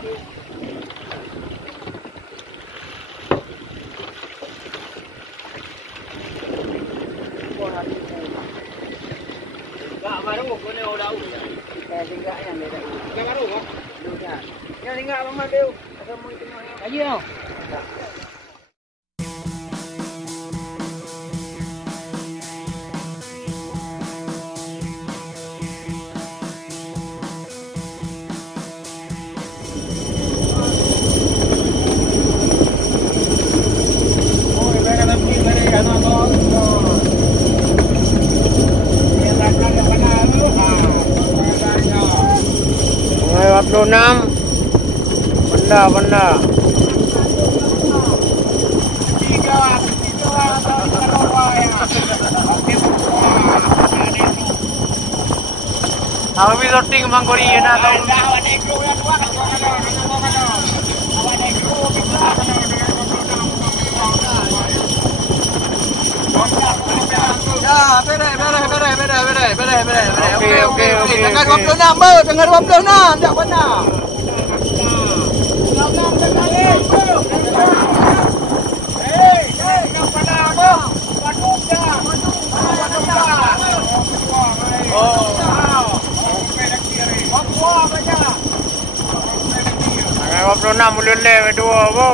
Enggak baru kau ni orang dah. Tinggal yang dia dah. Tinggal baru kau? Dah. Yang tinggal abang Madu. Ada mu tengok yang. Ayo. Benda. Kami sorting mangkori na tahu. Okey. Tanggal 26, tanggal 26 tak benar. Tanggal 26 bulan le dua bu.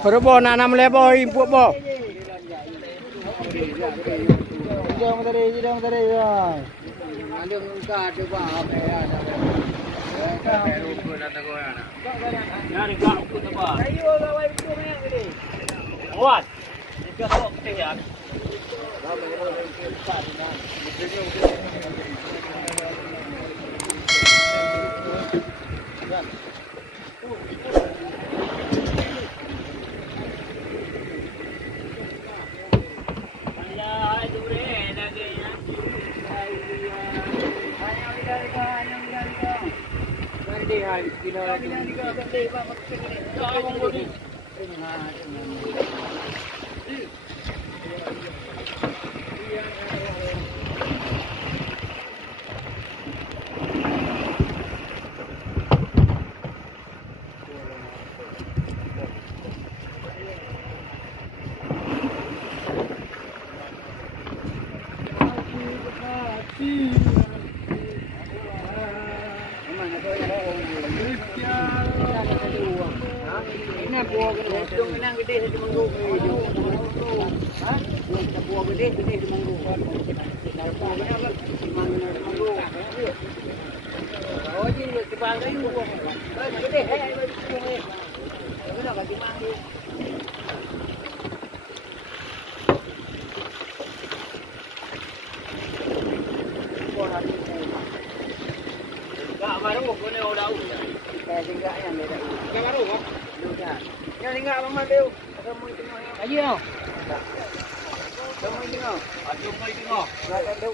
Perbo nak 6 lebo imput bo. Jom tadi ya. Ada muka ada apa ya. Nyari gak pun apa. Ayo gawai itu yang gede. Awas. Jika kau ketiak. Yang tinggal abang Madu. Ada mu tengok yang. Ayo. Ada mu tengok. Ada mu tengok. Ada.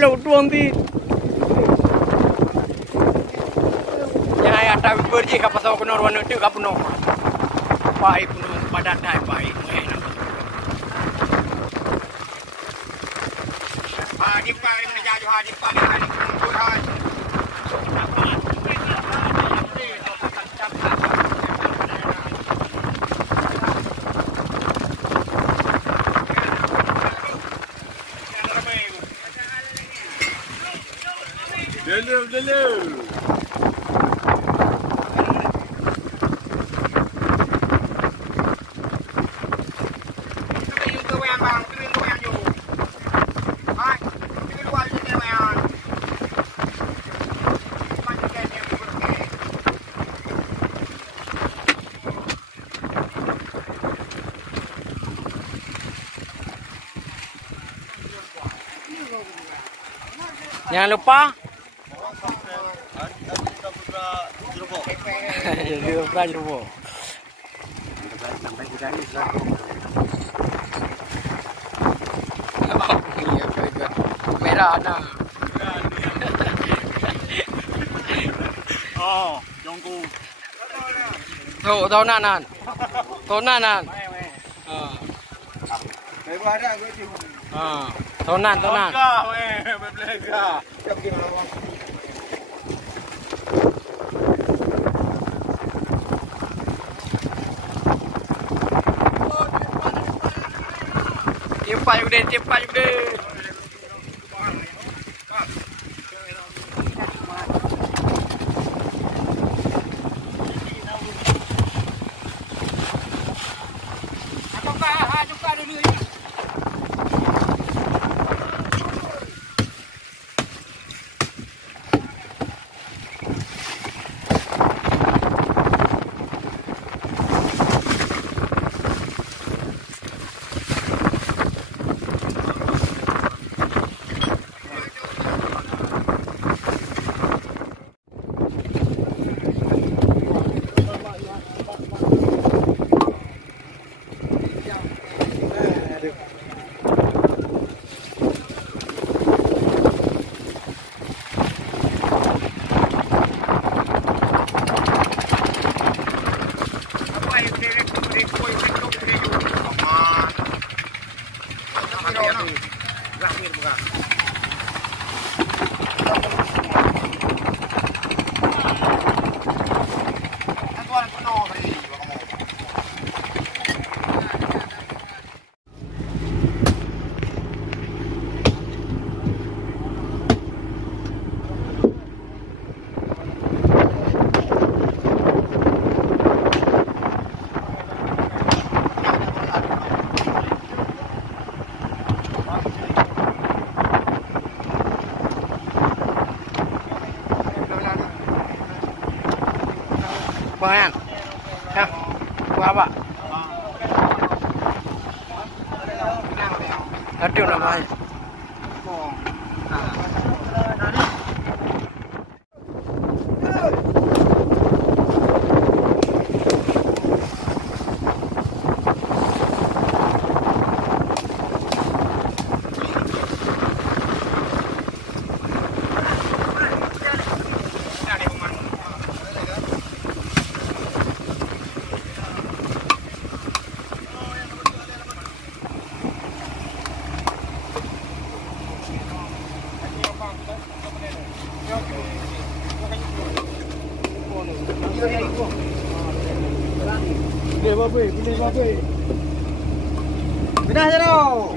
lo tuang ti. Jangan ada berji kapal tahu kena warna tu kapal no. Pai pun pada dah pai. Di pai mana jauh di pai hari pun hari. Dulu. Jangan lupa jadi bukan dulu. Sampai kita ni sudah. Iya, baik. Merah ada. Oh, jongku. Tahu nanan. Tahu nanan. Baik ada gue cium. Tahu nan. Enggak, berbeza. Siap gimana, Bang? Cepat gede. Cuka dulu ya. Bayan. Ya. Apa? Aduh namanya. Pilih babe. Pindah je tau.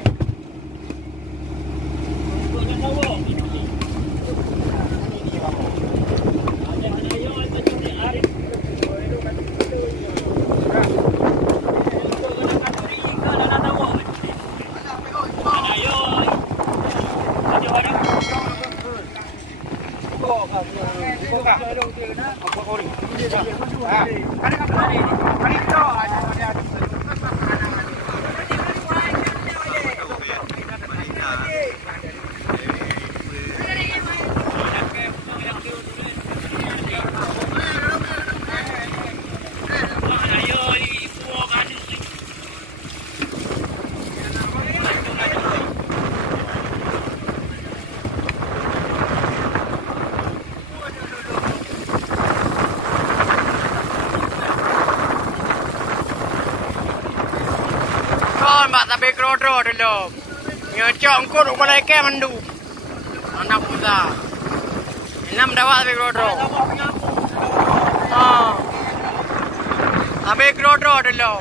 Grodro dulu. Ya cok engkau duk balai ke mandu. Anak muda. 6 dapat habis Grodro. Habis Grodro dulu.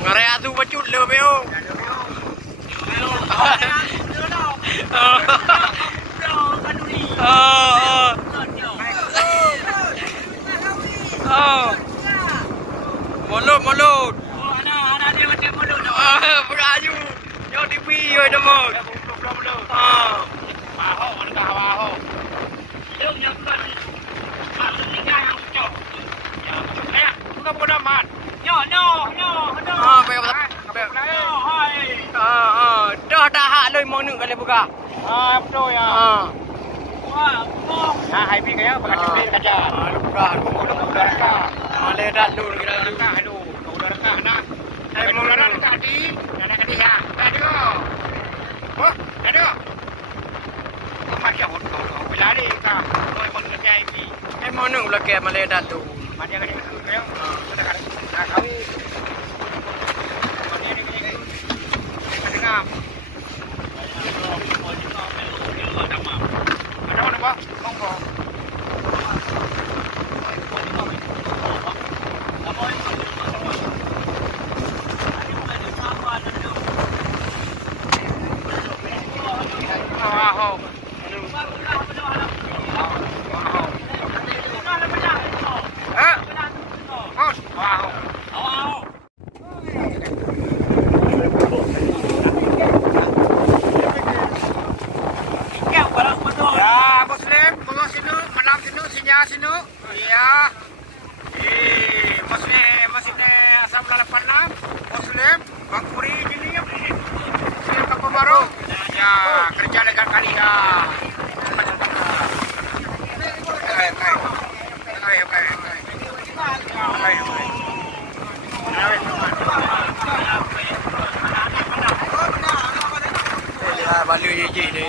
Ngarai atu bacut le beo. Mulut. Anak dia macam mulut. Beraju. Yo TV yo demo. Baho mana baho. Dia punya bukan. Kalau tinggal yang cok. Ya, bukan mat. No. Dah hak loi mauนึงกันเลยbuka. Betul ya. Nah, hai pi kaya pakai TV kaca. Buka. Le dah lu kita nak aduh. Udah rekah nak. Saya mau nak tadi. Nak tadi ya. Aduh. Oh, aduh. Macam apa bila ni kah? Mau nak hai pi. Mauนึงละแกมาเลยdah lu. Mana yang kaya? Nah, kami. Mana ni? Tengah. Ada mana pak? Monggo. Sino? Ya. Muslim asam lalapan nam. Muslim, Bangpuri ini. Muslim Kampung Baru. Ya, kerja dekat kali ya. Balu je ni.